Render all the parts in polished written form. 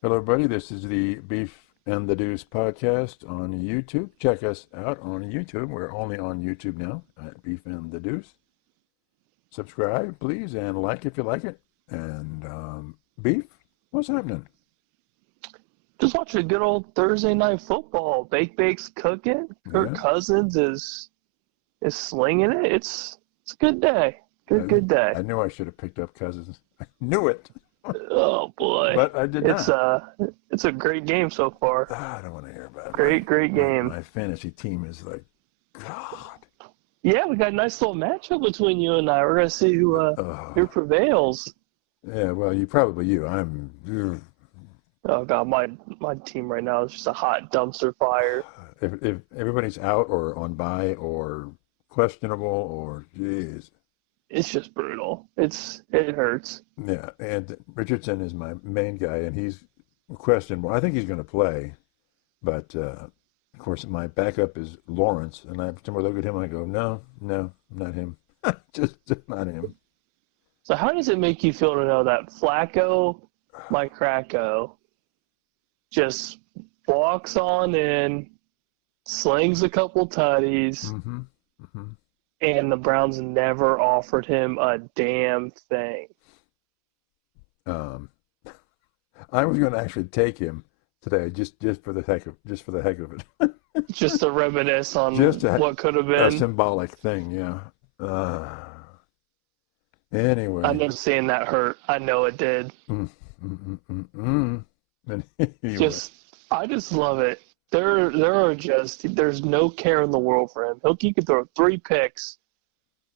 Hello, everybody. This is the Beef and the Deuce podcast on YouTube. Check us out on YouTube. We're only on YouTube now at Beef and the Deuce. Subscribe, please, and like if you like it. And Beef, what's happening? Just watching a good old Thursday night football. Bake's cooking. Kirk Yeah. Cousins is slinging it. It's a good day. Good day. I knew I should have picked up Cousins. I knew it, Oh boy. but I did It's not. it's a great game so far. I don't want to hear about it. Great game. My fantasy team is like, God. Yeah, we got a nice little matchup between you and I. We're gonna see who prevails. Yeah, well, I'm. Oh god, my team right now is just a hot dumpster fire. If everybody's out or on bye or questionable or geez. It's just brutal. It hurts. Yeah, and Richardson is my main guy, and he's questionable. I think he's going to play, but of course my backup is Lawrence, and I somewhere look at him and I go, no, not him, just not him. So how does it make you feel to know that Flacco, my Cracko, just walks on in, slings a couple tutties, Mm-hmm. and the Browns never offered him a damn thing? I was going to actually take him today, just for the heck of it, Just to reminisce on what could have a been. symbolic thing, yeah. Anyway. I know seeing that hurt. I know it did. Anyway. I just love it. There's no care in the world for him. He could throw 3 picks,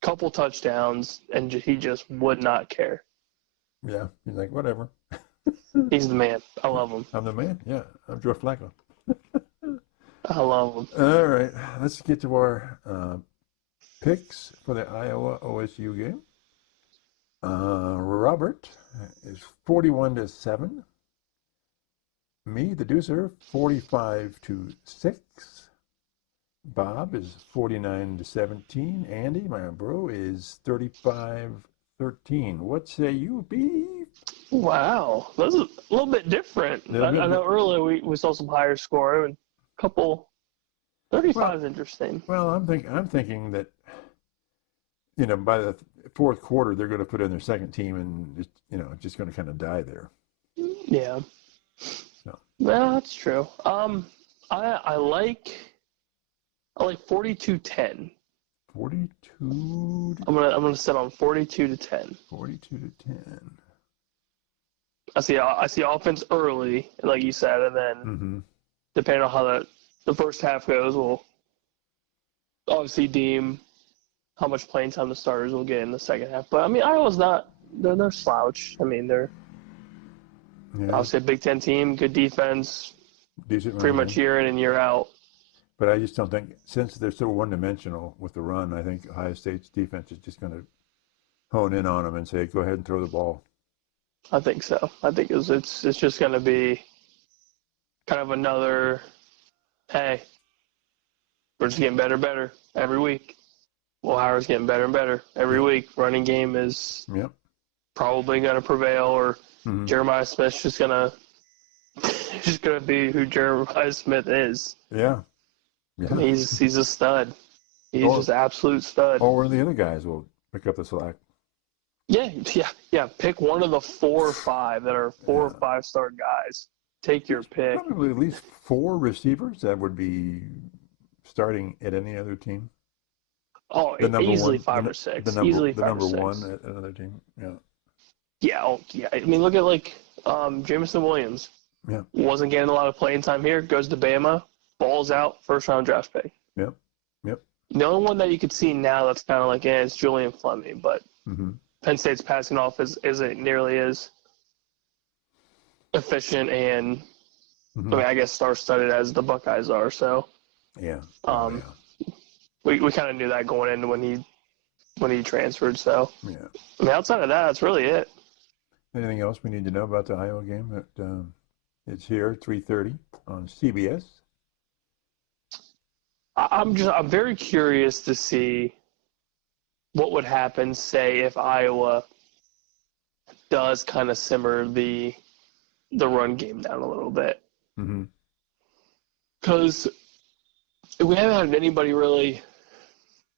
couple touchdowns, and he just would not care. Yeah, he's like, whatever. He's the man. I love him. I'm the man. Yeah, I'm Joe Flacco. I love him. All right, let's get to our picks for the Iowa OSU game. Robert is 41-7. Me, the Deucer, 45-6. Bob is 49-17. Andy, my bro, is 35-13. What say you, Beef? Wow, that's a little bit different. I know earlier we saw some higher score and a couple. 35 is interesting. Well, I'm thinking that by the fourth quarter they're going to put in their second team and it's just going to kind of die there. Yeah. So. Well, that's true. I like 42-10. 42. I'm gonna set on 42-10. 42-10. I see offense early, like you said, and then depending on how the first half goes, we'll obviously deem how much playing time the starters will get in the second half. But I mean, Iowa's they're no slouch. I mean, they're obviously a Big Ten team, good defense, decent pretty much year in and year out. But I just don't think, since they're so one-dimensional with the run, I think Ohio State's defense is just going to hone in on them and say, go ahead and throw the ball. I think so. I think it's just going to be kind of another, hey, we're just getting better and better every week. Well, Howard's getting better and better every week. Running game is probably going to prevail, or Jeremiah Smith's just going to be who Jeremiah Smith is. Yeah. I mean, he's a stud. He's just an absolute stud. Or one of the other guys will pick up the slack. Yeah. Pick one of the 4 or 5 that are 4 or 5-star guys. Take your pick. Probably at least 4 receivers that would be starting at any other team. Oh, easily 5 or 6. The number 6. 1 at another team. Yeah. Yeah. I mean, look at Jameson Williams. Yeah. Wasn't getting a lot of playing time here. Goes to Bama. Balls out. First-round draft pick. Yep. The only one that you could see now that's kind of like, it's Julian Fleming, but Penn State's passing off isn't nearly as efficient and, I mean, I guess star-studded as the Buckeyes are. So, yeah. We kind of knew that going into when he transferred. So, yeah. I mean, outside of that, that's really it. Anything else we need to know about the Iowa game? That it's here, 3:30 on CBS. I'm very curious to see what would happen, say, if Iowa does kind of simmer the the run game down a little bit. Mm-hmm. Because we haven't had anybody really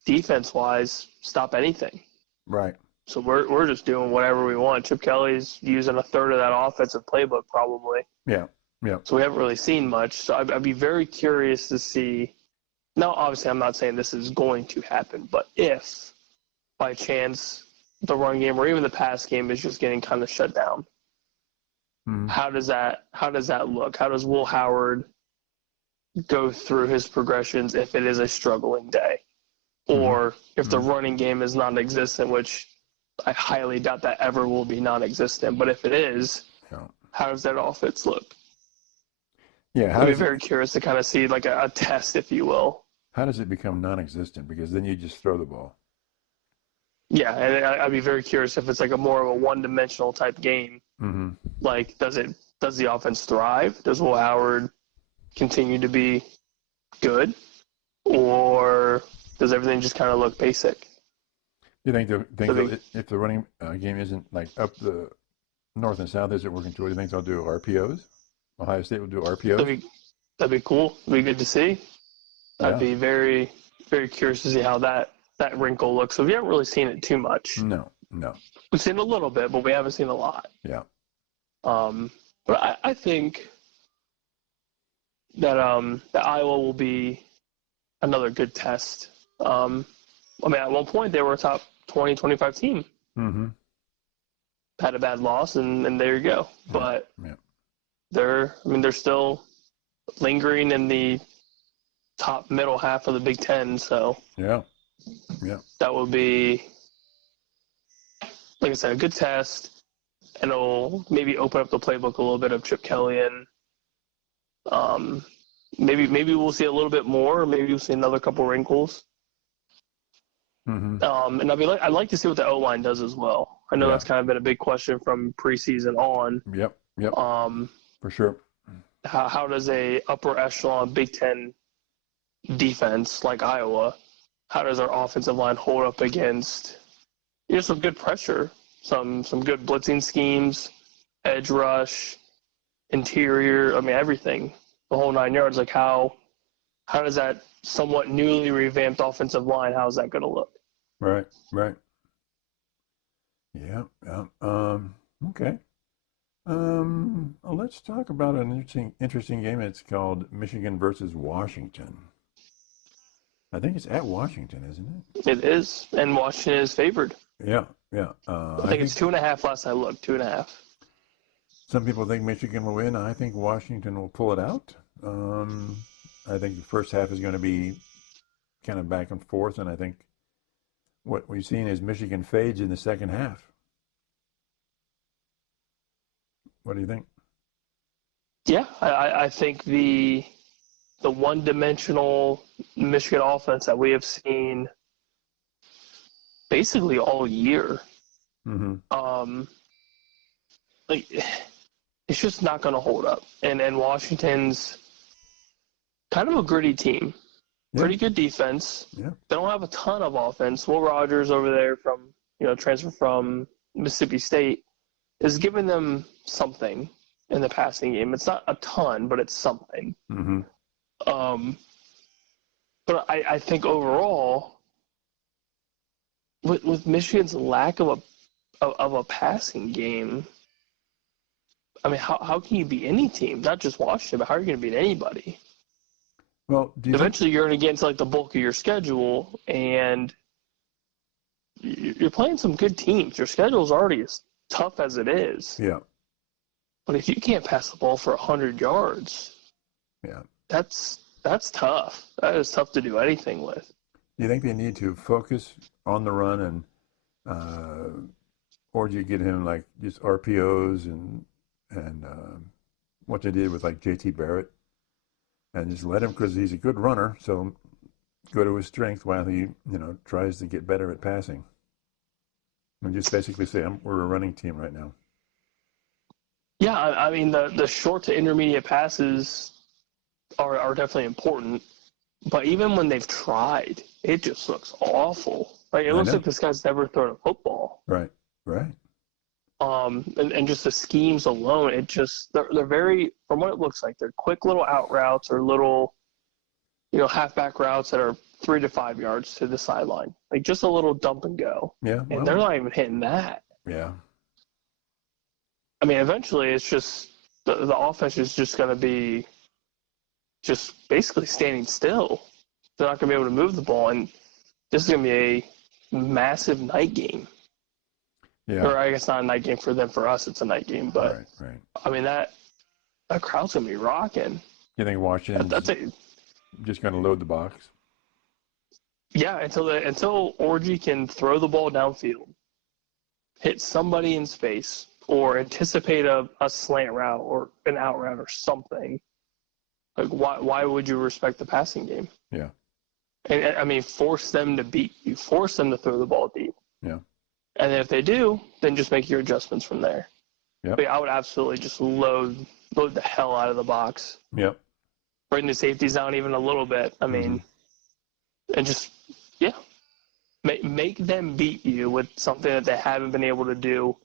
defense-wise stop anything. Right. So we're just doing whatever we want. Chip Kelly's using a third of that offensive playbook probably. Yeah. Yeah. So we haven't really seen much. So I'd be very curious to see. Now, obviously, I'm not saying this is going to happen, but if by chance the run game or even the pass game is just getting kind of shut down, Mm-hmm. how does that look? How does Will Howard go through his progressions if it is a struggling day, or if the running game is non-existent, which I highly doubt that ever will be non-existent. But if it is, how does that offense look? Yeah, I'd be very curious to kind of see like a test, if you will. How does it become non-existent? Because then you just throw the ball. Yeah, and I'd be very curious if it's like a more of a one-dimensional type game. Mm-hmm. Like, does the offense thrive? Does Will Howard continue to be good, or does everything just kind of look basic? You think if the running game isn't like up the north and south, is it working toward? Do you think they'll do RPOs? Ohio State will do RPOs? That'd be cool. It'd be good to see. I'd be very, very curious to see how that wrinkle looks. So we haven't really seen it too much. No. We've seen a little bit, but we haven't seen a lot. Yeah. But I think that that Iowa will be another good test. I mean, at one point they were a top 20, 25 team. Mm-hmm. Had a bad loss, and there you go. But they're still lingering in the top middle half of the Big Ten. So that would be, like I said, a good test, and it'll maybe open up the playbook a little bit of Chip Kelly, and maybe we'll see a little bit more, or maybe we'll see another couple wrinkles. Mm-hmm. And I'd like to see what the O-line does as well. I know that's kind of been a big question from preseason on. Yep. For sure. How does a upper echelon Big Ten defense like Iowa, how does our offensive line hold up against some good pressure, some good blitzing schemes, edge rush, interior, I mean everything, the whole 9 yards. Like how does that somewhat newly revamped offensive line, how's that going to look? Right. Yeah. Okay. Let's talk about an interesting game. It's called Michigan versus Washington. I think it's at Washington, isn't it? It is, and Washington is favored. Yeah. I think it's 2.5 last I looked, 2.5. Some people think Michigan will win. I think Washington will pull it out. I think the first half is going to be kind of back and forth, and I think what we've seen is Michigan fades in the second half. What do you think? Yeah, I think the one-dimensional Michigan offense that we have seen basically all year, like it's just not going to hold up. And Washington's kind of a gritty team, pretty good defense. Yeah. They don't have a ton of offense. Will Rogers over there from transfer from Mississippi State is giving them something in the passing game. It's not a ton, but it's something. Mm-hmm. But I think overall, with Michigan's lack of a passing game, I mean, how can you beat any team? Not just Washington, but how are you going to beat anybody? Well, eventually you're going to get into like the bulk of your schedule, and you're playing some good teams. Your schedule is already as tough as it is. Yeah. But if you can't pass the ball for 100 yards, that's tough. That is tough to do anything with. Do you think they need to focus on the run, and or do you get him like just RPOs and what they did with like J.T. Barrett, and just let him, because he's a good runner, so go to his strength while he tries to get better at passing, and just basically say we're a running team right now. Yeah, I mean the short to intermediate passes are definitely important, but even when they've tried, it just looks awful. Like it looks like this guy's never thrown a football. Right. and just the schemes alone, they're very, from what it looks like, they're quick little out routes or little, halfback routes that are 3 to 5 yards to the sideline, like just a little dump and go. Yeah, And they're not even hitting that. Yeah. I mean, eventually it's just the offense is just going to be just basically standing still. They're not going to be able to move the ball, and this is going to be a massive night game. Yeah. Or I guess not a night game for them. For us, it's a night game. But right. I mean, that crowd's going to be rocking. You think Washington's just going to load the box? Yeah, until Orgy can throw the ball downfield, hit somebody in space, or anticipate a slant route or an out route or something. Like, why would you respect the passing game? Yeah. And, I mean, force them to beat you. Force them to throw the ball deep. Yeah. And then if they do, then just make your adjustments from there. Yep. But yeah, I would absolutely just load the hell out of the box. Yep. Bring the safeties down even a little bit. I mean, and just, make them beat you with something that they haven't been able to do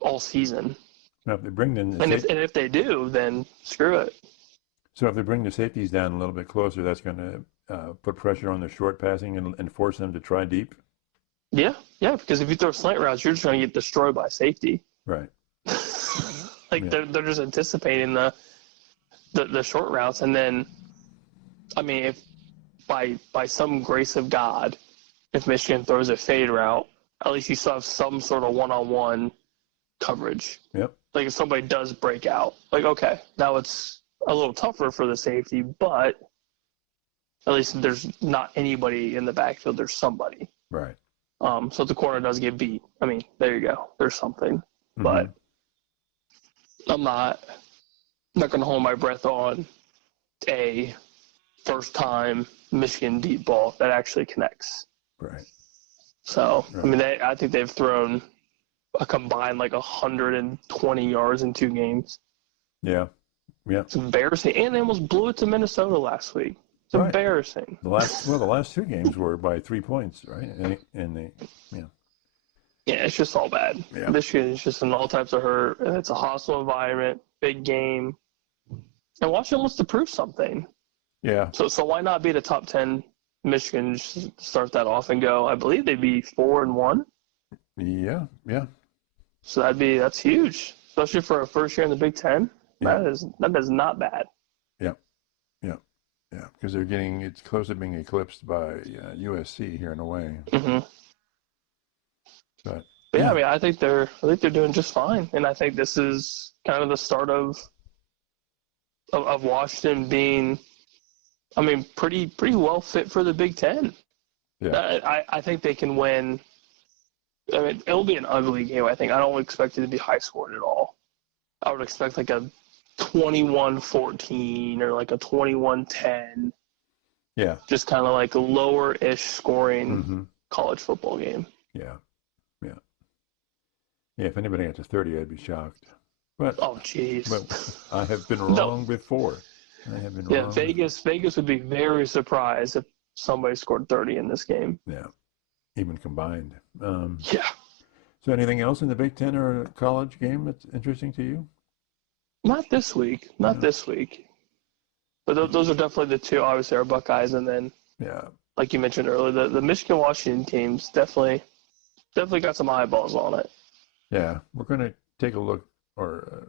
all season. Now, if they bring in if they do, then screw it. So if they bring the safeties down a little bit closer, that's going to put pressure on the short passing and force them to try deep? Yeah, because if you throw slant routes, you're just going to get destroyed by safety. Right. They're just anticipating the short routes, and then, I mean, if by some grace of God, if Michigan throws a fade route, at least you still have some sort of one-on-one coverage. Yep. Like if somebody does break out, like, okay, now it's a little tougher for the safety, but at least there's not anybody in the backfield. There's somebody. Right. So if the corner does get beat, I mean, there you go. There's something. But I'm not going to hold my breath on a first-time Michigan deep ball that actually connects. Right. So, right. I mean, I think they've thrown a combined 120 yards in 2 games. Yeah. Yeah. It's embarrassing. And they almost blew it to Minnesota last week. It's embarrassing. The last 2 games were by 3 points, right? Yeah, it's just all bad. Yeah. Michigan is just in all types of hurt. And it's a hostile environment, big game. And Washington wants to prove something. Yeah. So why not be the top 10? Michigan just start that off and go. I believe they'd be 4-1. Yeah. So that's huge, especially for a first year in the Big Ten. Yeah. That is not bad. Yeah, because it's close to being eclipsed by USC here in a way. Mm-hmm. But yeah, I mean, I think they're doing just fine, and I think this is kind of the start of Washington being, I mean, pretty well fit for the Big Ten. Yeah, I think they can win. I mean, it'll be an ugly game. I think I don't expect it to be high scored at all. I would expect a 21-14 or a 21-10. Yeah. Just kind of a lower-ish scoring college football game. Yeah. If anybody got to 30, I'd be shocked. But oh, jeez. But I have been wrong before. I have been wrong. Vegas would be very surprised if somebody scored 30 in this game. Yeah, even combined. Yeah. So anything else in the Big Ten or college game that's interesting to you? Not this week. This week. But those are definitely the 2. Obviously, our Buckeyes, and then, like you mentioned earlier, the Michigan-Washington teams definitely got some eyeballs on it. Yeah, we're going to take a look, or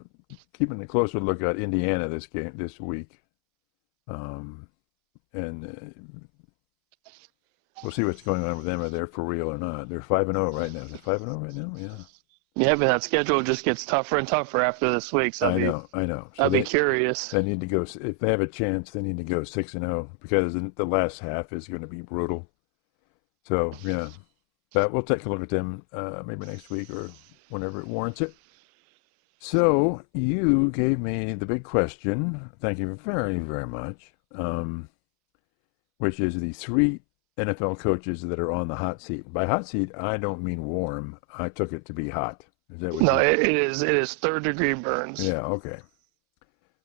keeping a closer look at Indiana this week, and we'll see what's going on with them. Are they for real or not? They're 5-0 right now. Is it 5-0 right now? Yeah. Yeah, but that schedule just gets tougher and tougher after this week. So I know. So I'd be curious. They need to go, if they have a chance, they need to go 6-0 because the last half is going to be brutal. So, yeah. But we'll take a look at them maybe next week or whenever it warrants it. So you gave me the big question. Thank you very, very much. Which is the 3 NFL coaches that are on the hot seat. By hot seat, I don't mean warm. I took it to be hot. Is that what No, it is 3rd-degree burns. Yeah, okay.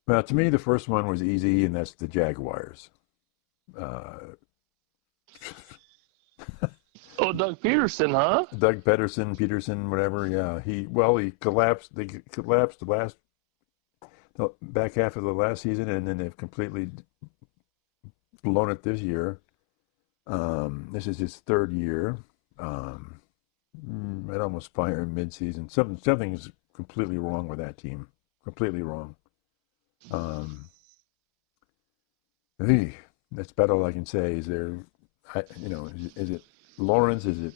Well, to me, the first one was easy, and that's the Jaguars. Oh, Doug Peterson, huh? Doug Peterson, whatever. Yeah, he collapsed. They collapsed the back half of the last season, and then they've completely blown it this year. This is his third year. I'd almost fire him mid-season. Something's completely wrong with that team. Completely wrong. That's about all I can say. Is it Lawrence? Is it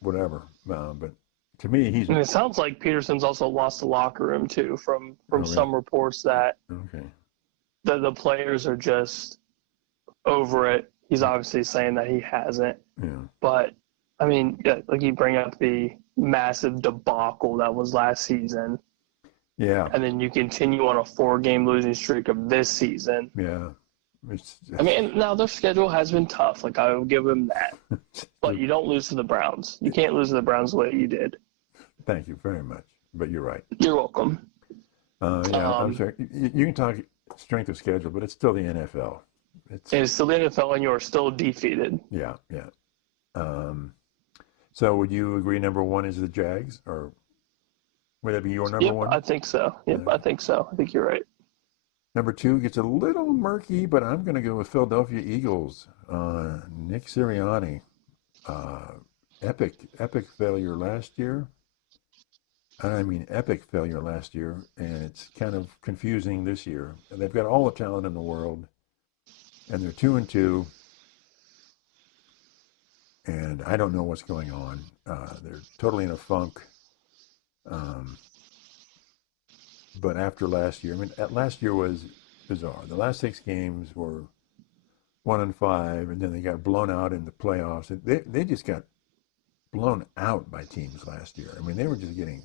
whatever? But to me, he's. And it sounds like Peterson's also lost the locker room too, from really? some reports that Okay. the players are just over it. He's obviously saying that he hasn't. Yeah. But I mean, yeah, like you bring up the massive debacle that was last season. Yeah. And then you continue on a 4-game losing streak of this season. Yeah. I mean, now their schedule has been tough. Like, I will give them that. But you don't lose to the Browns. You can't lose to the Browns the way you did. Thank you very much. But you're right. You're welcome. I'm sorry. You can talk strength of schedule, but it's still the NFL. It's still the NFL, and you are still defeated. Yeah, yeah. So would you agree number one is the Jags, or would that be your number one? I think so. Yep, I think so. I think you're right. Number two gets a little murky, but I'm going to go with Philadelphia Eagles. Nick Sirianni, epic failure last year. I mean, epic failure last year, and it's kind of confusing this year. They've got all the talent in the world, and they're 2-2, and I don't know what's going on. They're totally in a funk. But after last year, I mean, last year was bizarre. The last 6 games were 1-5, and then they got blown out in the playoffs. They just got blown out by teams last year. I mean, they were just getting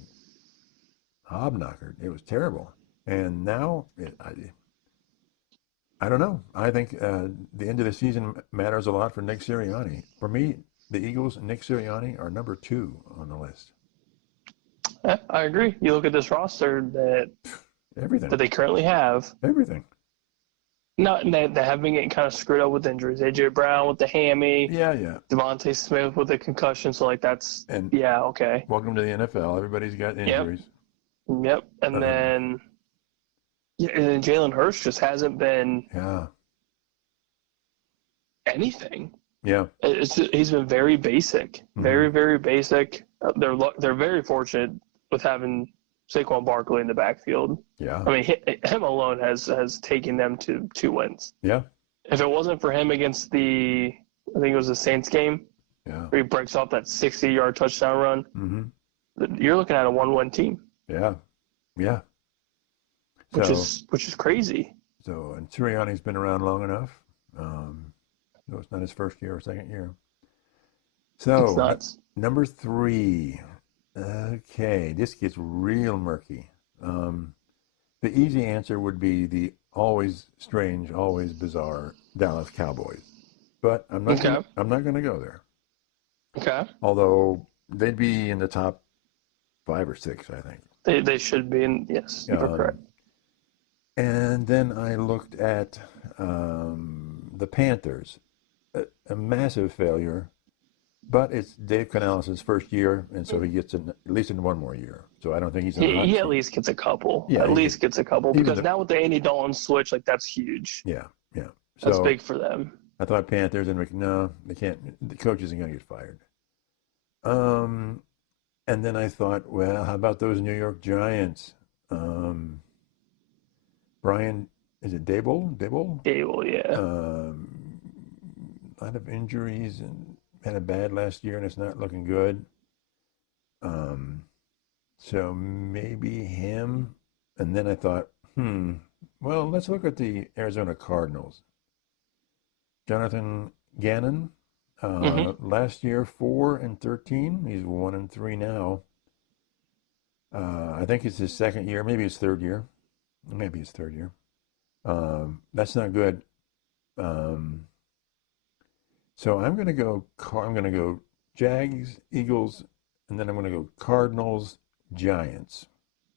hobknockered. It was terrible. And now, I don't know. I think the end of the season matters a lot for Nick Sirianni. For me, the Eagles and Nick Sirianni are number 2 on the list. Yeah, I agree. You look at this roster that they currently have. Everything. No, they have been getting kind of screwed up with injuries. A.J. Brown with the hammy. Yeah. Devontae Smith with the concussion. So, okay. Welcome to the NFL. Everybody's got injuries. Yep. And then Jalen Hurts just hasn't been anything. Yeah. He's been very basic. Very, very basic. They're very fortunate with having Saquon Barkley in the backfield. Yeah. I mean, him alone has taken them to 2 wins. Yeah. If it wasn't for him against I think it was the Saints game, where he breaks off that 60-yard touchdown run, you're looking at a 1-win team. Yeah. Yeah. Which is crazy. So, and Sirianni's been around long enough. No, it's not his first year or second year. So, it's nuts. Number 3. Okay, this gets real murky. The easy answer would be the always strange, always bizarre Dallas Cowboys. But I'm not going to go there. Okay. Although they'd be in the top 5 or 6, I think. They should be in. Yes, you're correct. And then I looked at the Panthers. A massive failure, but it's Dave Canales' first year, and so he gets at least in one more year. So I don't think he's in the hot He seat. at least gets a couple. Yeah, at least gets a couple, because now with the Andy Dalton switch, that's huge. Yeah. That's big for them. I thought Panthers, and no, they can't. The coach isn't going to get fired. And then I thought, well, how about those New York Giants? Brian, is it Dable? Dable, yeah. A lot of injuries and had a bad last year, and it's not looking good. So maybe him. And then I thought, well, let's look at the Arizona Cardinals. Jonathan Gannon, last year 4-13. He's 1-3 now. I think it's his second year, maybe his third year. That's not good. So I'm going to go Jags, Eagles, and then I'm going to go Cardinals, Giants,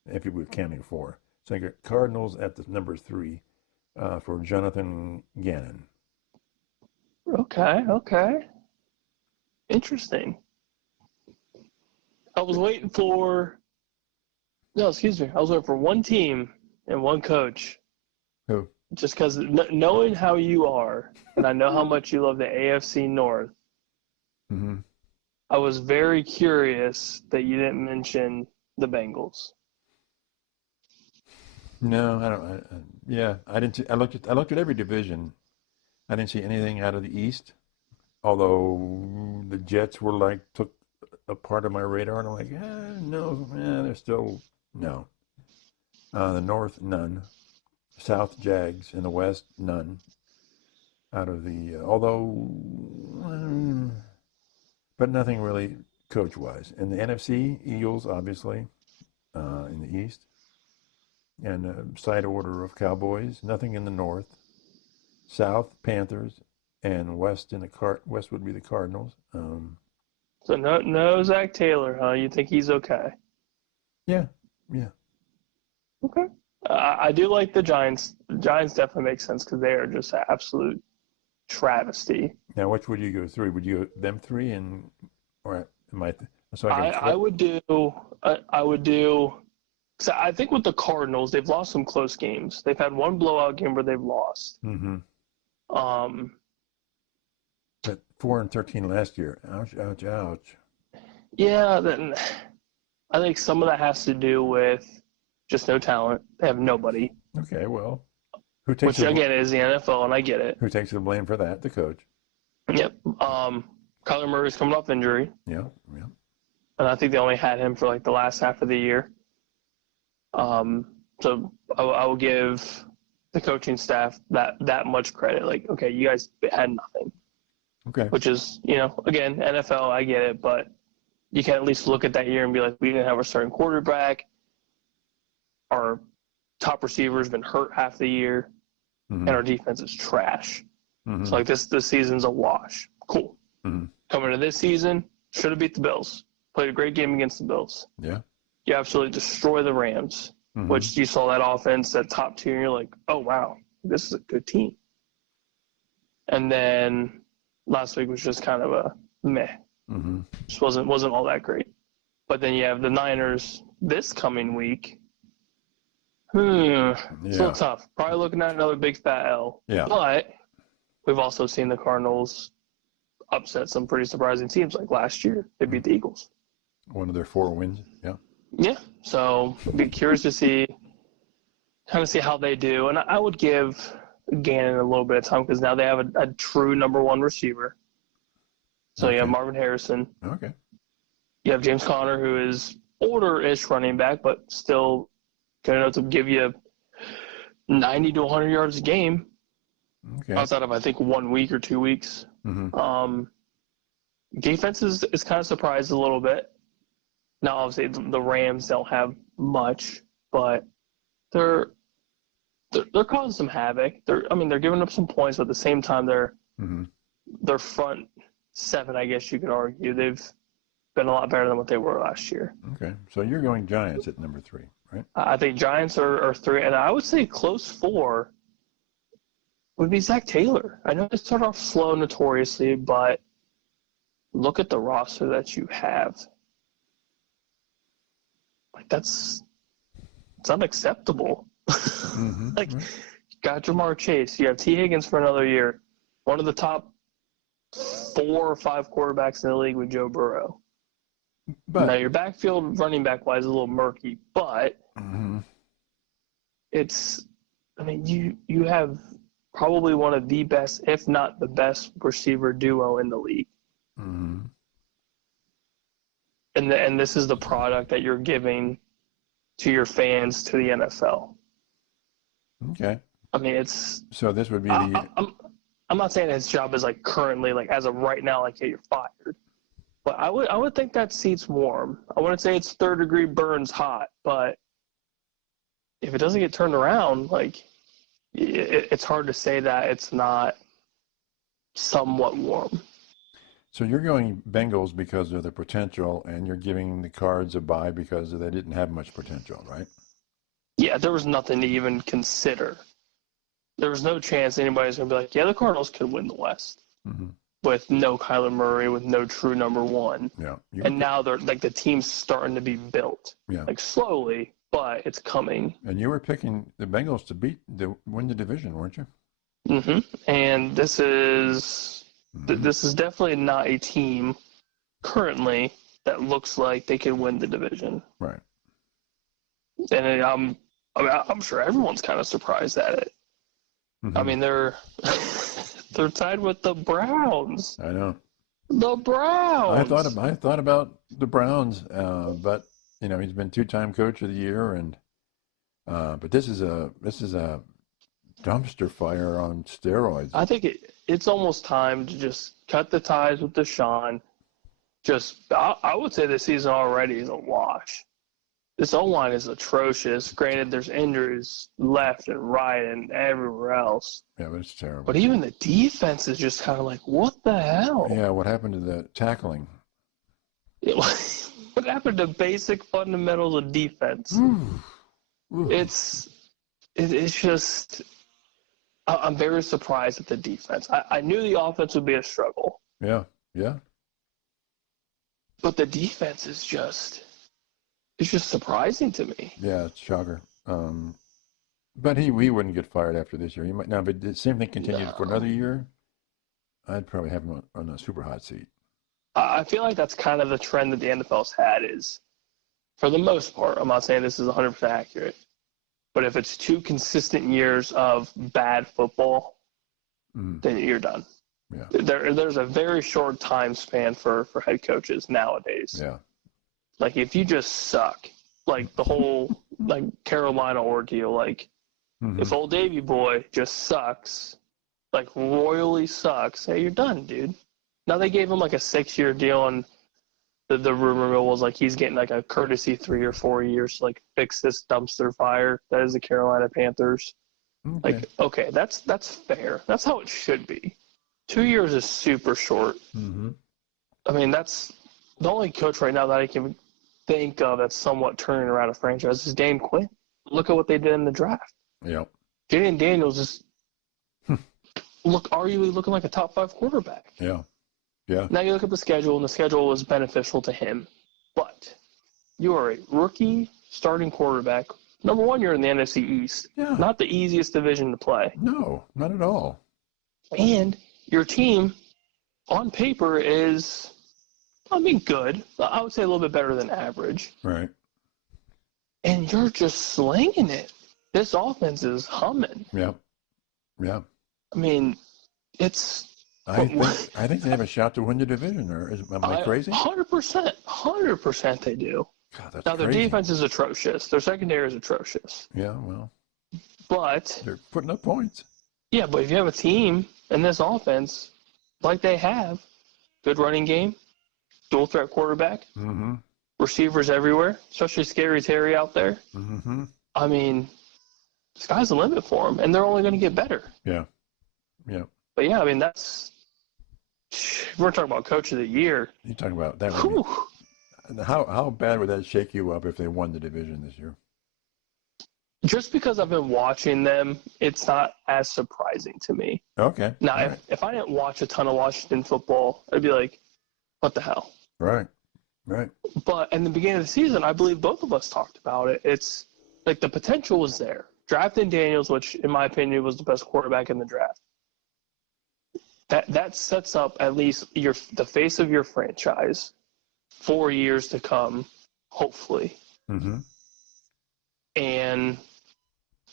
if you were counting 4. So I got Cardinals at the number 3 for Jonathan Gannon. Okay. Interesting. I was waiting for I was waiting for one team and one coach. Who? Just because knowing how you are, and I know how much you love the AFC North, Mm-hmm. I was very curious that you didn't mention the Bengals. No, I don't. Yeah, I didn't. I looked at every division. I didn't see anything out of the East. Although the Jets took a part of my radar, and I'm like, no, they're still no. The North, none. South, Jags. In the West, none. Out of the but nothing really coach-wise. In the NFC, Eagles, obviously, in the East, and side order of Cowboys. Nothing in the North. South, Panthers, and West West would be the Cardinals. So no Zach Taylor, huh? You think he's okay? Yeah. Okay. I do like the Giants. The Giants definitely make sense because they are just an absolute travesty. Now, which would you go through? Would you go them three or am I? So I would do. So I think with the Cardinals, they've lost some close games. They've had one blowout game where they've lost. Mm-hmm. But 4-13 last year. Ouch! Ouch! Ouch! Yeah, then I think some of that has to do with just no talent. They have nobody. Okay, well, Which again is the NFL, and I get it. Who takes the blame for that? The coach. Yep. Kyler Murray's coming off injury. Yeah. And I think they only had him for like the last half of the year. So I will give the coaching staff that much credit. Like, okay, you guys had nothing. Okay. Which is, again, NFL, I get it, but you can at least look at that year and be like, we didn't have a starting quarterback. Our top receiver's been hurt half the year, mm-hmm. and our defense is trash. Mm-hmm. So, like, this season's a wash. Cool. Mm-hmm. Coming to this season, should have beat the Bills. Played a great game against the Bills. Yeah. You absolutely destroy the Rams, mm-hmm. which you saw that offense, that top tier, and you're like, oh, wow, this is a good team. And then last week was just kind of a meh. Mm-hmm. Just wasn't all that great. But then you have the Niners this coming week. It's a little tough. Probably looking at another big fat L. Yeah. But we've also seen the Cardinals upset some pretty surprising teams. Like last year, they beat the Eagles. One of their 4 wins. Yeah. Yeah. So I'd be curious to see how they do. And I would give Gannon a little bit of time because now they have a true number one receiver. So you have Marvin Harrison. Okay. You have James Conner, who is older-ish running back, but still good enough to give you 90 to 100 yards a game. Okay. Outside of, I think, 1 week or 2 weeks. Mm-hmm. Defense is kind of surprised a little bit. Now, obviously, the Rams don't have much, but they're causing some havoc. They're giving up some points, but at the same time, their front seven, I guess you could argue, they've been a lot better than what they were last year. Okay, so you're going Giants at number 3, right? I think Giants are 3, and I would say close 4 would be Zach Taylor. I know they start off slow notoriously, but look at the roster that you have. Like, it's unacceptable. Mm-hmm. You got Jamar Chase. You have T. Higgins for another year. One of the top 4 or 5 quarterbacks in the league with Joe Burrow. But now your backfield running back wise is a little murky, but you have probably one of the best, if not the best, receiver duo in the league. Mm-hmm. And this is the product that you're giving to your fans, to the NFL. Okay. So this would be I'm not saying his job is like currently, like as of right now, like, hey, you're fired. But I would think that seat's warm. I wouldn't say it's 3rd degree burns hot, but if it doesn't get turned around, like, it's hard to say that it's not somewhat warm. So you're going Bengals because of the potential, and you're giving the Cards a bye because they didn't have much potential, right? Yeah, there was nothing to even consider. There was no chance anybody's going to be like, yeah, the Cardinals could win the West. Mm-hmm. with no Kyler Murray, with no true number one. Yeah. And now they're like the team's starting to be built. Yeah. Like slowly, but it's coming. And you were picking the Bengals to win the division, weren't you? Mm-hmm. And this is Mm-hmm. this is definitely not a team currently that looks like they can win the division. Right. And I'm sure everyone's kind of surprised at it. Mm-hmm. I mean, they're tied with the Browns. I know. The Browns. I thought about the Browns, but he's been 2-time coach of the year, and but this is a dumpster fire on steroids. I think it's almost time to just cut the ties with Deshaun. I would say this season already is a wash. This O-line is atrocious. Granted, there's injuries left and right and everywhere else. Yeah, but it's terrible. But even the defense is just kind of like, what the hell? Yeah, what happened to the tackling? What happened to basic fundamentals of defense? Ooh. It's just – I'm very surprised at the defense. I knew the offense would be a struggle. Yeah. But the defense is just – it's just surprising to me. Yeah, it's shocker. But he wouldn't get fired after this year. He might now, but the same thing continued for another year. I'd probably have him on a super hot seat. I feel like that's kind of the trend that the NFL's had is, for the most part, I'm not saying this is 100% accurate, but if it's 2 consistent years of bad football, then you're done. Yeah. There's a very short time span for head coaches nowadays. Yeah. Like, if you just suck, like the whole like Carolina ordeal, like if old Davy boy just sucks, like royally sucks, hey, you're done, dude. Now they gave him like a 6-year deal, and the rumor mill was like he's getting like a courtesy 3 or 4 years to like fix this dumpster fire that is the Carolina Panthers. Okay. Like, okay, that's fair. That's how it should be. 2 years is super short. I mean, that's the only coach right now that I can think of that's somewhat turning around a franchise is Dan Quinn. Look at what they did in the draft. Yeah. Jaden Daniels is arguably looking like a top 5 quarterback. Yeah. Yeah. Now you look at the schedule, and the schedule was beneficial to him. But you are a rookie starting quarterback. Number one, you're in the NFC East. Yeah. Not the easiest division to play. No, not at all. And your team, on paper, is, good. I would say a little bit better than average. Right. And you're just slinging it. This offense is humming. Yeah. Yeah. I mean, it's... I think they have a shot to win the division, or am I crazy? 100%. 100% they do. God, that's now, their crazy. defense is atrocious. Their secondary is atrocious. Yeah, well. But... they're putting up points. Yeah, but if you have a team in this offense, like they have, good running game, dual threat quarterback, receivers everywhere, especially Scary Terry out there. I mean, sky's the limit for them, and they're only going to get better. Yeah. Yeah. But yeah, I mean, we're talking about coach of the year. You're talking about that. Would be, how bad would that shake you up if they won the division this year? Just because I've been watching them, it's not as surprising to me. Okay. Now, if I didn't watch a ton of Washington football, I'd be like, what the hell? Right. But in the beginning of the season, I believe both of us talked about it. It's like the potential was there. Drafting Daniels, which in my opinion was the best quarterback in the draft. That sets up at least the face of your franchise 4 years to come, hopefully. And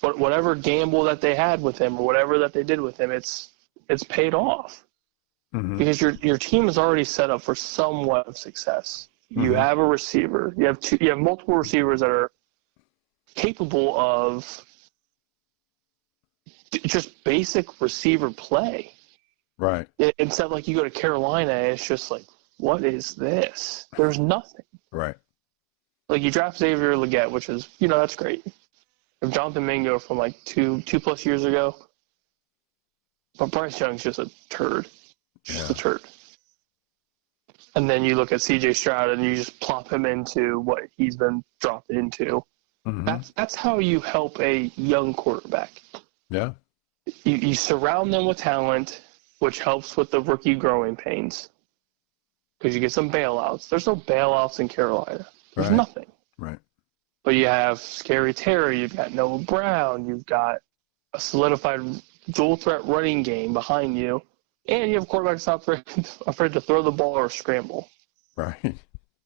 whatever gamble that they had with him or whatever that they did with him, it's paid off. Because your team is already set up for somewhat of success. You have a receiver. You have multiple receivers that are capable of just basic receiver play. Right. Instead of like you go to Carolina, it's just like, what is this? There's nothing. Right. Like you draft Xavier Legette, which is, that's great. If Jonathan Mingo from like two plus years ago, but Bryce Young's just a turd. Just a turd. And then you look at C.J. Stroud and you just plop him into what he's been dropped into. That's how you help a young quarterback. Yeah. You surround them with talent, which helps with the rookie growing pains because you get some bailouts. There's no bailouts in Carolina. There's nothing. Right. But you have Scary Terry, you've got Noah Brown, you've got a solidified dual threat running game behind you, and you have quarterbacks not afraid to throw the ball or scramble. Right.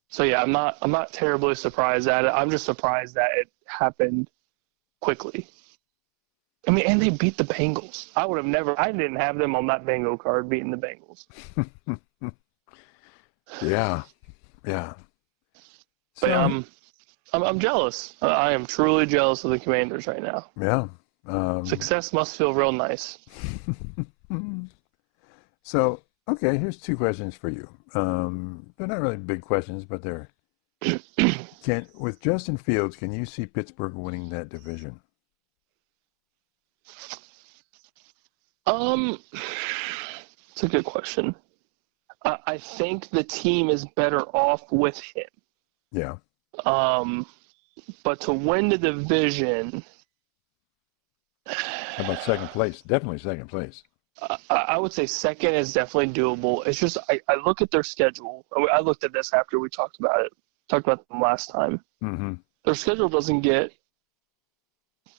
So yeah, I'm not terribly surprised at it. I'm just surprised that it happened quickly. I mean, and they beat the Bengals. I didn't have them on that Bengal card beating the Bengals. Yeah. So, but I'm jealous. I am truly jealous of the Commanders right now. Yeah. Success must feel real nice. So, okay, here's two questions for you. They're not really big questions, but they're with Justin Fields, can you see Pittsburgh winning that division? It's a good question. I think the team is better off with him. Yeah. But to win the division, how about second place? Definitely second place. I would say second is definitely doable. It's just I look at their schedule. I looked at this after we talked about them last time. Mm-hmm. Their schedule doesn't get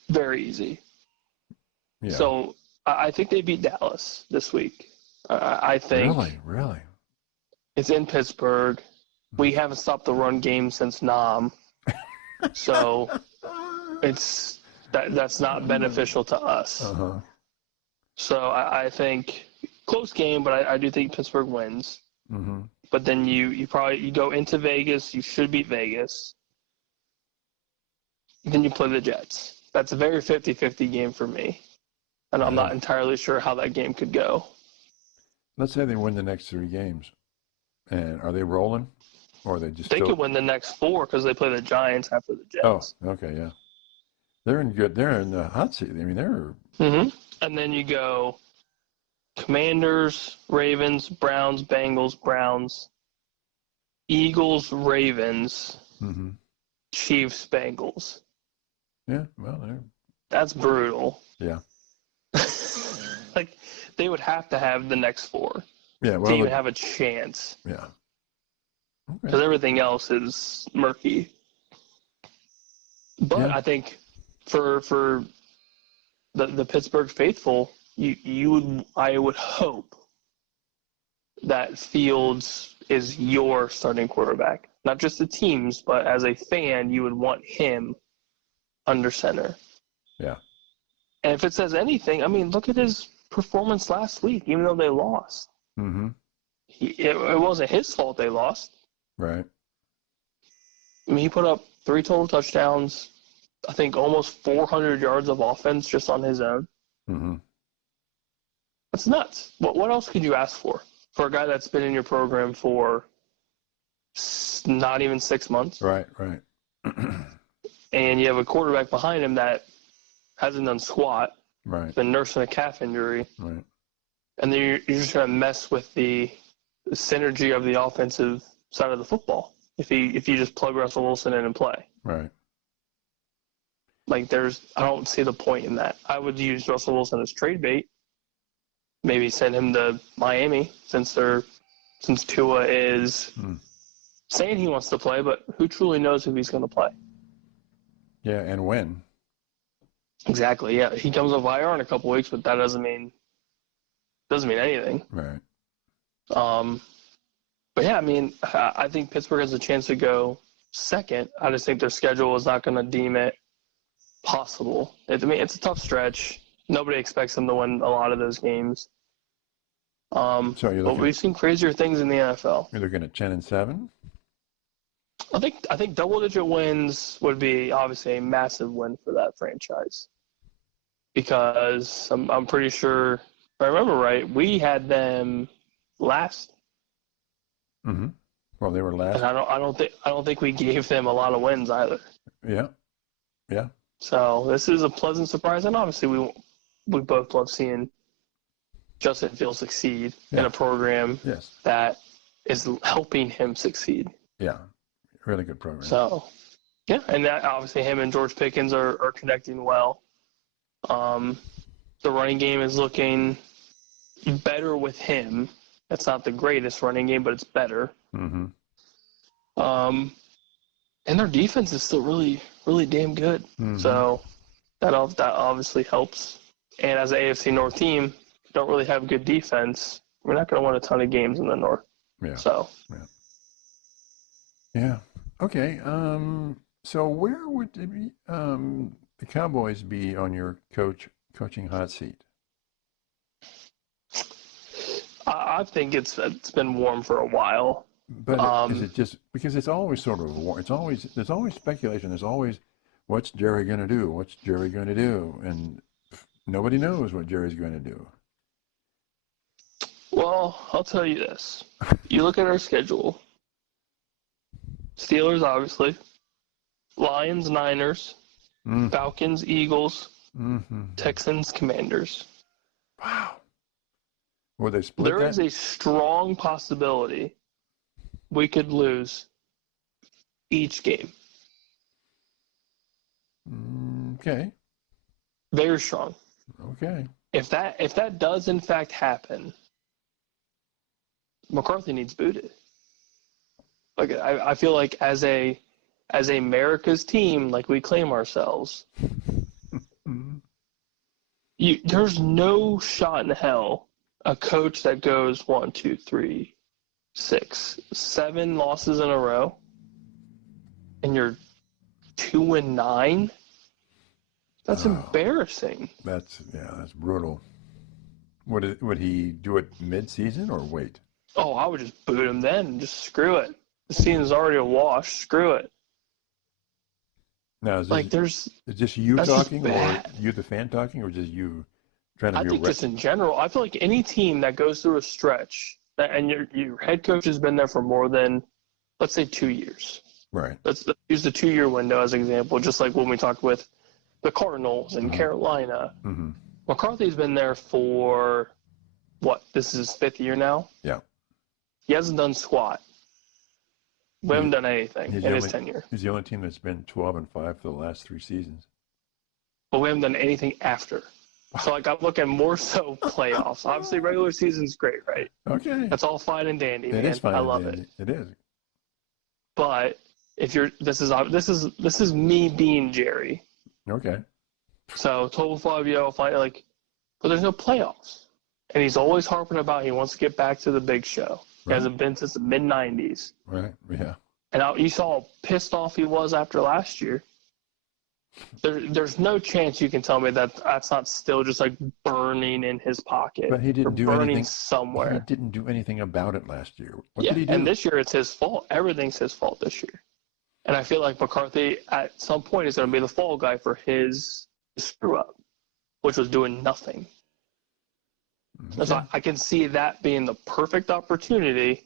very easy. Yeah. So I think they beat Dallas this week. I think. Really? It's in Pittsburgh. We haven't stopped the run game since Nam. So that's not beneficial to us. Uh-huh. So I think close game, but I do think Pittsburgh wins. Mm-hmm. But then you go into Vegas. You should beat Vegas. Then you play the Jets. That's a very 50-50 game for me. And I'm not entirely sure how that game could go. Let's say they win the next 3 games. And are they rolling? Or are they just They could win the next 4 because they play the Giants after the Jets. Oh, okay, yeah. They're in the hot seat. I mean, they're... Mm-hmm. And then you go Commanders, Ravens, Browns, Bengals, Browns, Eagles, Ravens, mm-hmm. Chiefs, Bengals. Yeah, well, that's brutal. Yeah. Like, they would have to have the next 4 to even have a chance. Yeah. Because everything else is murky. But I think for the Pittsburgh faithful, I would hope that Fields is your starting quarterback. Not just the team's, but as a fan, you would want him under center. Yeah. And if it says anything, I mean, look at his performance last week, even though they lost. Mm-hmm. It wasn't his fault they lost. Right. I mean, he put up 3 total touchdowns, I think almost 400 yards of offense just on his own. Mm-hmm. That's nuts. What else could you ask for a guy that's been in your program for not even 6 months? Right. And you have a quarterback behind him that hasn't done squat. Right. Been nursing a calf injury. Right. And then you're just going to mess with the synergy of the offensive side of the football if you just plug Russell Wilson in and play. Right. Like, I don't see the point in that. I would use Russell Wilson as trade bait. Maybe send him to Miami since Tua is saying he wants to play, but who truly knows if he's going to play? Yeah, and when? Exactly. Yeah, he comes off IR in a couple weeks, but that doesn't mean anything. Right. But yeah, I mean, I think Pittsburgh has a chance to go second. I just think their schedule is not going to deem it possible. I mean, it's a tough stretch. Nobody expects them to win a lot of those games. But we've seen crazier things in the NFL. You're looking at 10-7? I think double-digit wins would be obviously a massive win for that franchise. Because I'm pretty sure, if I remember right, we had them last. Mm-hmm. Well, they were last. And I don't think we gave them a lot of wins either. Yeah. Yeah. So this is a pleasant surprise, and obviously we both love seeing Justin Fields succeed in a program that is helping him succeed. Yeah, really good program. So, yeah, and that, obviously him and George Pickens are connecting well. The running game is looking better with him. It's not the greatest running game, but it's better. Mm-hmm. And their defense is still really, really damn good. Mm-hmm. So that obviously helps. And as an AFC North team, don't really have good defense. We're not going to win a ton of games in the North. Yeah. So. Yeah. Okay. So where would the Cowboys be on your coaching hot seat? I think it's been warm for a while. But is it just because it's always sort of warm? There's always speculation. There's always what's Jerry going to do? What's Jerry going to do? And nobody knows what Jerry's going to do. Well, I'll tell you this. You look at our schedule. Steelers, obviously. Lions, Niners. Falcons, Eagles. Texans, Commanders. Wow. Will they split There that? is a strong possibility we could lose each game. Okay. Very strong. Okay. If that does in fact happen, McCarthy needs booted. Like I feel like as a America's team, like we claim ourselves, there's no shot in hell a coach that goes 1, 2, 3, 6, 7 losses in a row, and you're 2-9. That's embarrassing. That's brutal. Would he do it mid-season or wait? Oh, I would just boot him then. Just screw it. The season's already a wash. Screw it. Now, is this you talking, or you the fan talking, or just you trying to be? I think just in general. I feel like any team that goes through a stretch, and your head coach has been there for more than, let's say, 2 years. Right. Let's use the 2-year window as an example, just like when we talked with the Cardinals and Carolina. Mm-hmm. McCarthy's been there for, what, this is his 5th year now? Yeah. He hasn't done squat. We haven't done anything in his tenure. He's the only team that's been 12-5 for the last 3 seasons. But we haven't done anything after. So, like, I'm looking more so playoffs. Obviously, regular season's great, right? Okay. That's all fine and dandy, man. It is fine. I love it. It is. But if you're, this is me being Jerry. Okay. So, total Fabio, but there's no playoffs. And he's always harping about he wants to get back to the big show. He hasn't been since the mid-'90s. Right, yeah. And you saw how pissed off he was after last year. There's no chance you can tell me that that's not still just, like, burning in his pocket. But he didn't do burning anything somewhere. He didn't do anything about it last year. What did he do? And this year it's his fault. Everything's his fault this year. And I feel like McCarthy, at some point, is going to be the fall guy for his screw-up, which was doing nothing. Okay. So I can see that being the perfect opportunity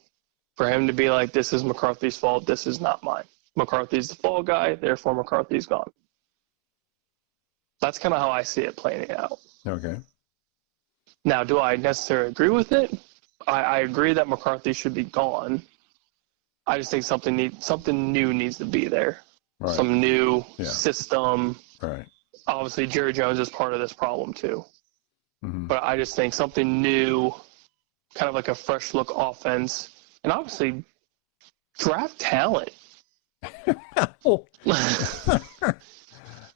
for him to be like, this is McCarthy's fault, this is not mine. McCarthy's the fall guy, therefore McCarthy's gone. That's kind of how I see it playing out. Okay. Now, do I necessarily agree with it? I agree that McCarthy should be gone. I just think something new needs to be there. Right. Some new system. Right. Obviously, Jerry Jones is part of this problem too. Mm-hmm. But I just think something new, kind of like a fresh look offense, and obviously draft talent.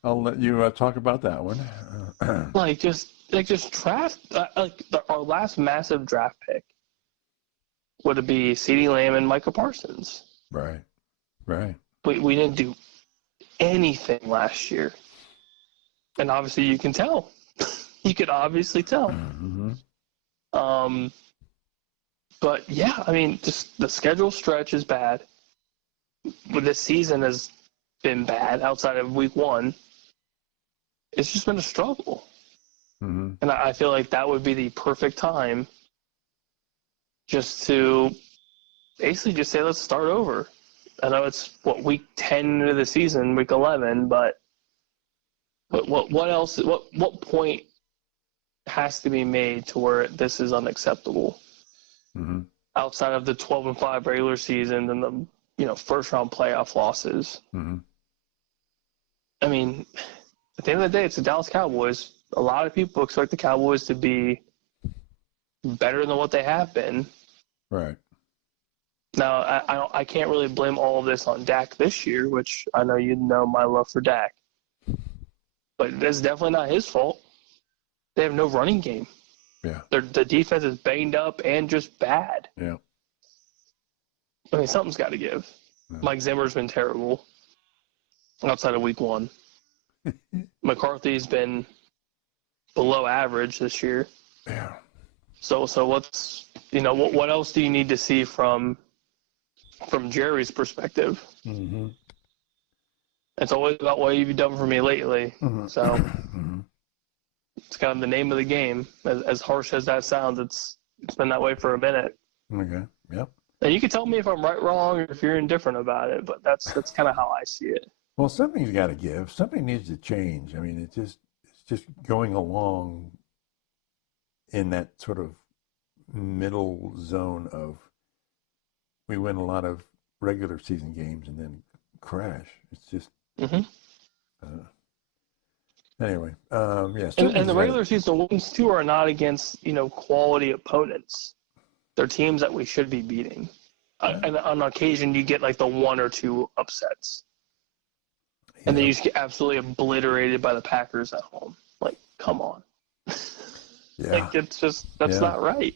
I'll let you talk about that one. just draft our last massive draft pick would be CeeDee Lamb and Micah Parsons. Right. Right. We didn't do anything last year, and obviously you can tell. You could obviously tell. Mm-hmm. But yeah, I mean, just the schedule stretch is bad. This season has been bad outside of week 1. It's just been a struggle. Mm-hmm. And I feel like that would be the perfect time just to basically just say, let's start over. I know it's, week 10 into the season, week 11, but what else, what point has to be made to where this is unacceptable outside of the 12-5 regular season and the first round playoff losses. Mm-hmm. I mean, at the end of the day, it's the Dallas Cowboys. A lot of people expect the Cowboys to be better than what they have been. Right. Now, I can't really blame all of this on Dak this year, which I know you know my love for Dak. But that's definitely not his fault. They have no running game. Yeah. The defense is banged up and just bad. Yeah. I mean, something's got to give. Yeah. Mike Zimmer's been terrible outside of week 1. McCarthy's been below average this year. Yeah. So what's what else do you need to see from Jerry's perspective? Mm-hmm. It's always about what you've done for me lately. Mm-hmm. So Mm-hmm. it's kind of the name of the game. As harsh as that sounds, it's been that way for a minute. Okay. Yep. And you can tell me if I'm right, wrong, or if you're indifferent about it, but that's kind of how I see it. Well, something's got to give. Something needs to change. I mean, it's just going along in that sort of middle zone of we win a lot of regular season games and then crash. It's just anyway. Yeah. And the regular season wins too are not against quality opponents. They're teams that we should be beating. And on occasion, you get like the 1 or 2 upsets. And then you just get absolutely obliterated by the Packers at home. Like, come on. Yeah. Like, it's just, that's not right.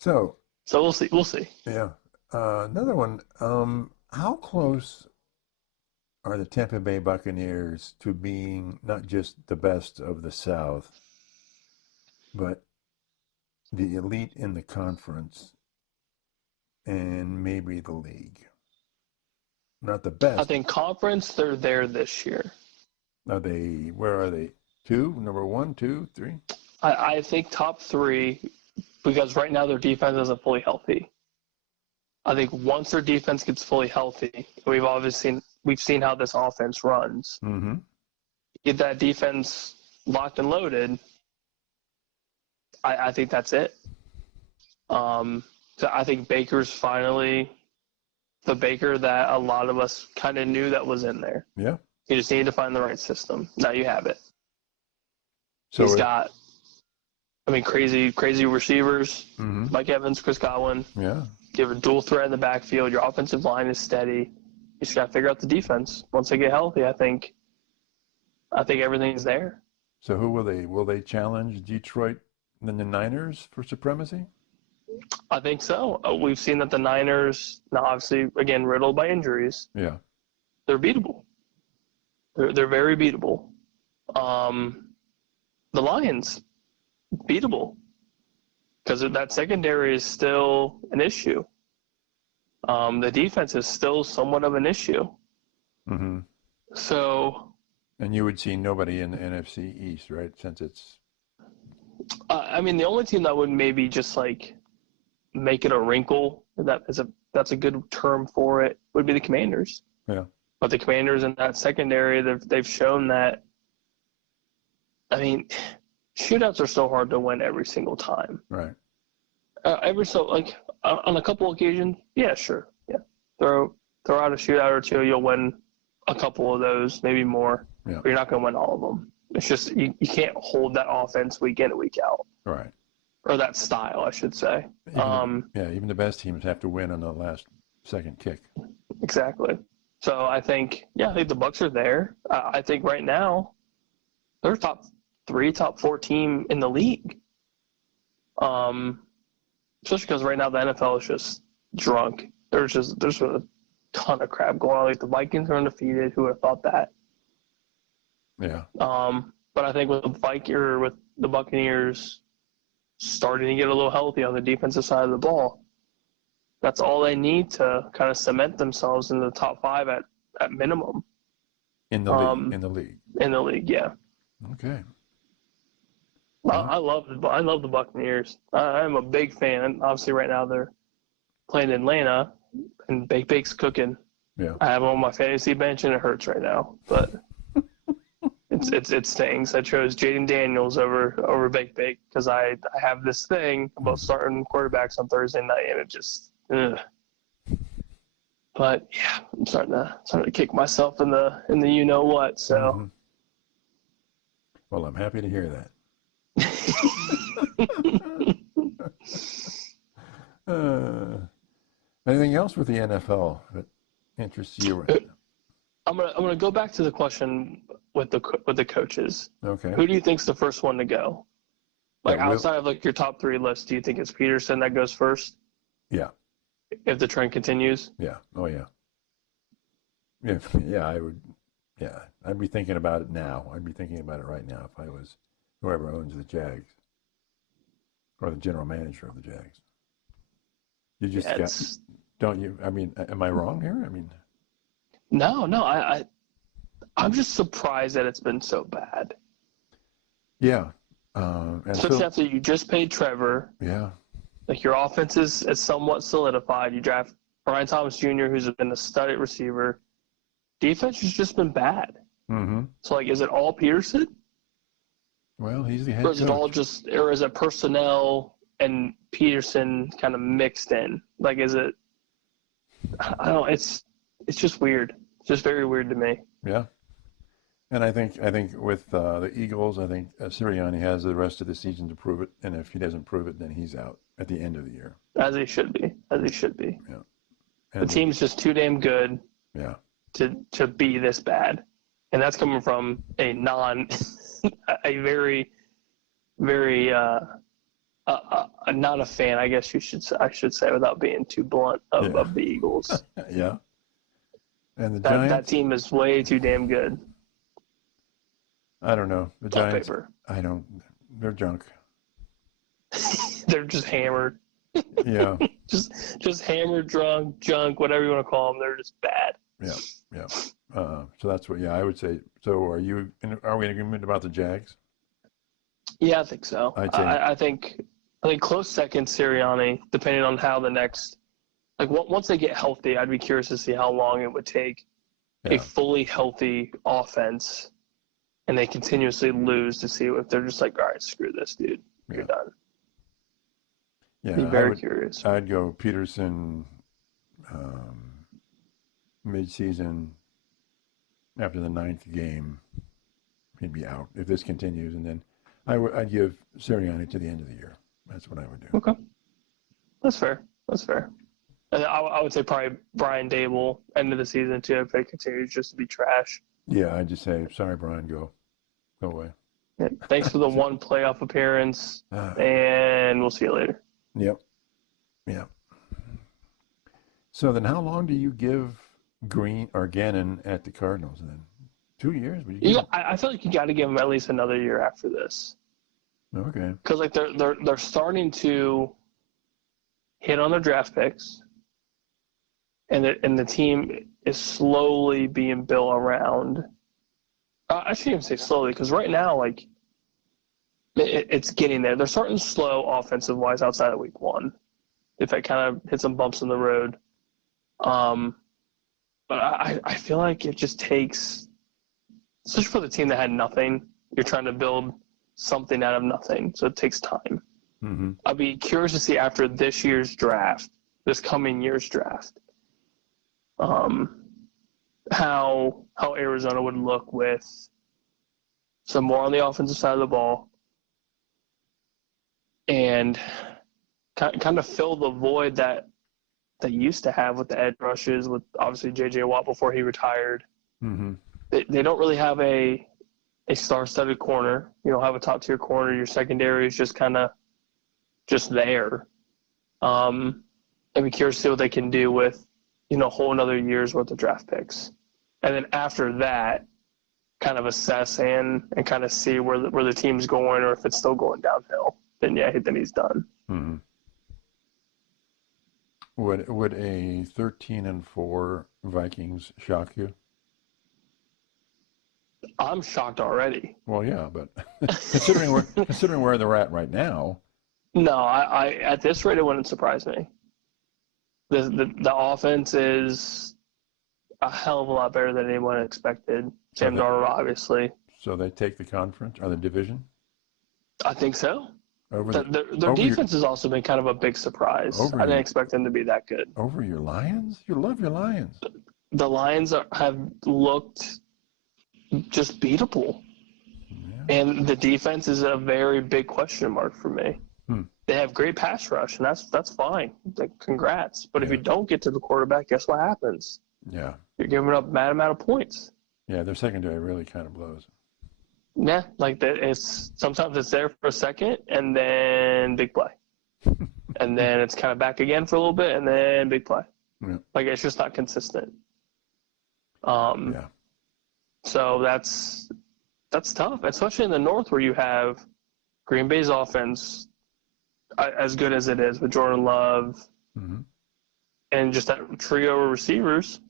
So we'll see. We'll see. Yeah. Another one. How close are the Tampa Bay Buccaneers to being not just the best of the South, but the elite in the conference and maybe the league? Not the best. I think conference, they're there this year. Are they? Where are they? 2? Number 1, 2, 3? I think top 3, because right now their defense isn't fully healthy. I think once their defense gets fully healthy, we've seen how this offense runs. Mm-hmm. Get that defense locked and loaded, I think that's it. So I think Baker's finally the Baker that a lot of us kind of knew that was in there. Yeah. You just need to find the right system. Now you have it. So he's got, crazy receivers. Mm-hmm. Mike Evans, Chris Godwin. Yeah. You have a dual threat in the backfield. Your offensive line is steady. You just got to figure out the defense. Once they get healthy, I think everything's there. So who will they? Will they challenge Detroit and the Niners for supremacy? I think so. We've seen that the Niners, now obviously, again, riddled by injuries. Yeah. They're beatable. They're very beatable. The Lions, beatable. Because that secondary is still an issue. The defense is still somewhat of an issue. Mm-hmm. So. And you would see nobody in the NFC East, right? Since it's. The only team that would maybe just make it a wrinkle, that's a good term for it, would be the Commanders. Yeah. But the Commanders in that secondary, they've shown that. Shootouts are so hard to win every single time. Right. On a couple occasions, yeah, sure, yeah. Throw out a shootout or two, you'll win a couple of those, maybe more. Yeah. But you're not going to win all of them. It's just you can't hold that offense week in and week out. Right. Or that style, I should say. Even the best teams have to win on the last second kick. Exactly. So I think the Bucs are there. I think right now they're top 3, top 4 team in the league. Especially because right now the NFL is just drunk. There's a ton of crap going on. Like the Vikings are undefeated. Who would have thought that? Yeah. But I think with the Buccaneers starting to get a little healthy on the defensive side of the ball, that's all they need to kind of cement themselves in the top 5 at minimum. In the league. In the league, yeah. Okay. I love the Buccaneers. I'm a big fan. Obviously, right now they're playing Atlanta, and Bake's cooking. Yeah. I have him on my fantasy bench, and it hurts right now. But it stings. I chose Jaden Daniels over Bake because I have this thing about starting quarterbacks on Thursday night, and it just. Ugh. But yeah, I'm starting to kick myself in the you know what. So. Mm-hmm. Well, I'm happy to hear that. Anything else with the NFL that interests you? I'm gonna go back to the question with the coaches. Okay. Who do you think's the first one to go? Like That will- outside of like your top 3 list, do you think it's Peterson that goes first Yeah. if the trend continues? Yeah. Oh, yeah. Yeah, I would. Yeah, I'd be thinking about it now. I'd be thinking about it right now if I was whoever owns the Jags or the general manager of the Jags. You just don't you? I mean, am I wrong here? I mean, no. I'm just surprised that it's been so bad. yeah. Especially after you just paid Trevor. Yeah. Like your offense is somewhat solidified. You draft Brian Thomas Jr., who's been a stud at receiver. Defense has just been bad. Mm-hmm. So, like, is it all Peterson? Well, he's the head Or is it all just, or is it personnel and Peterson kind of mixed in? Like, is it, I don't know, it's just weird. It's just very weird to me. Yeah. And I think with the Eagles, I think Sirianni has the rest of the season to prove it. And if he doesn't prove it, then he's out at the end of the year. As he should be. Yeah. And The team's just too damn good. Yeah. To be this bad, and that's coming from a very, very not a fan, I guess I should say, without being too blunt of the Eagles. Yeah, and the Giants. That team is way too damn good. I don't know the Top Giants. paper. They're junk. They're just hammered. Yeah. just hammered, drunk, junk, whatever you want to call them. They're just bad. Yeah. So that's what. Yeah, I would say. So are we in agreement about the Jags? Yeah, I think so. I think close second Sirianni, depending on how the next, like once they get healthy, I'd be curious to see how long it would take a fully healthy offense, and they continuously lose to see if they're just like, all right, screw this, dude, you're done. Yeah, be very curious. I'd go Peterson. Mid-season, after the 9th game, he'd be out if this continues, and then I'd give Sirianni to the end of the year. That's what I would do. Okay, that's fair. And I would say probably Brian Dable end of the season too if it continues just to be trash. Yeah, I'd just say sorry, Brian, go away. Yeah, thanks for the one playoff appearance, and we'll see you later. Yep. So then, how long do you give Green or Gannon at the Cardinals then? 2 years? I feel like you got to give them at least another year after this. Okay. Because like they're starting to hit on their draft picks, and the team is slowly being built around. I shouldn't even say slowly, because right now like it's getting there. They're starting slow offensive wise outside of week 1. If it kind of hit some bumps in the road. But I feel like it just takes, especially for the team that had nothing, you're trying to build something out of nothing. So it takes time. Mm-hmm. I'd be curious to see after this coming year's draft, how Arizona would look with some more on the offensive side of the ball and kind of fill the void that they used to have with the edge rushes, with obviously J.J. Watt before he retired. Mm-hmm. They don't really have a star-studded corner. You don't have a top-tier corner. Your secondary is just kind of just there. I'd be curious to see what they can do with, a whole another year's worth of draft picks. And then after that, kind of assess and kind of see where the team's going, or if it's still going downhill. Then he's done. Mm-hmm. Would a 13-4 Vikings shock you? I'm shocked already. Well, yeah, but considering where they're at right now. No, I at this rate it wouldn't surprise me. The offense is a hell of a lot better than anyone expected. Sam Darnold, obviously. So they take the conference or the division? I think so. Their defense has also been kind of a big surprise. I didn't expect them to be that good. Over your Lions? You love your Lions. The Lions have looked just beatable. Yeah. And the defense is a very big question mark for me. Hmm. They have great pass rush, and that's fine. Like, congrats. But if Yeah. you don't get to the quarterback, guess what happens? Yeah. You're giving up mad amount of points. Yeah, their secondary really kind of blows. Yeah, like that. It's sometimes it's there for a second, and then big play, and then it's kind of back again for a little bit, and then big play. Yeah. Like, it's just not consistent. Yeah. So that's tough, especially in the North where you have Green Bay's offense as good as it is with Jordan Love Mm-hmm. and just that trio of receivers.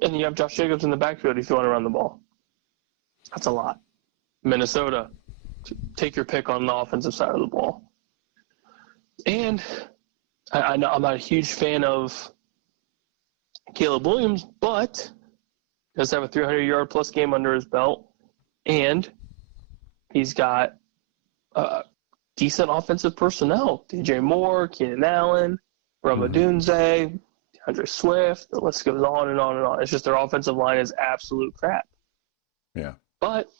And you have Josh Jacobs in the backfield if you want to run the ball. That's a lot. Minnesota, take your pick on the offensive side of the ball. And I know I'm not a huge fan of Caleb Williams, but does have a 300-yard-plus game under his belt, and he's got decent offensive personnel. DJ Moore, Keenan Allen, Roma Dunze, DeAndre Swift. The list goes on and on and on. It's just their offensive line is absolute crap. Yeah. But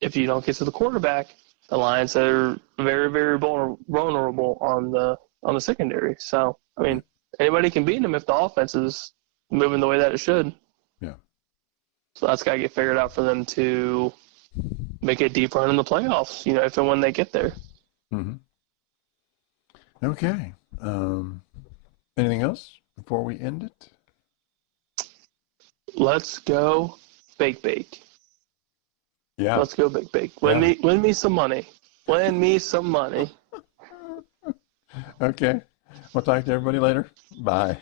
if you don't get to the quarterback, the Lions are very, very vulnerable on the secondary. So, I mean, anybody can beat them if the offense is moving the way that it should. Yeah. So that's got to get figured out for them to make a deep run in the playoffs, if and when they get there. Mm-hmm. Okay. Anything else before we end it? Let's go bake. Yeah. Let's go bake. Win me some money. Win me some money. Okay. We'll talk to everybody later. Bye.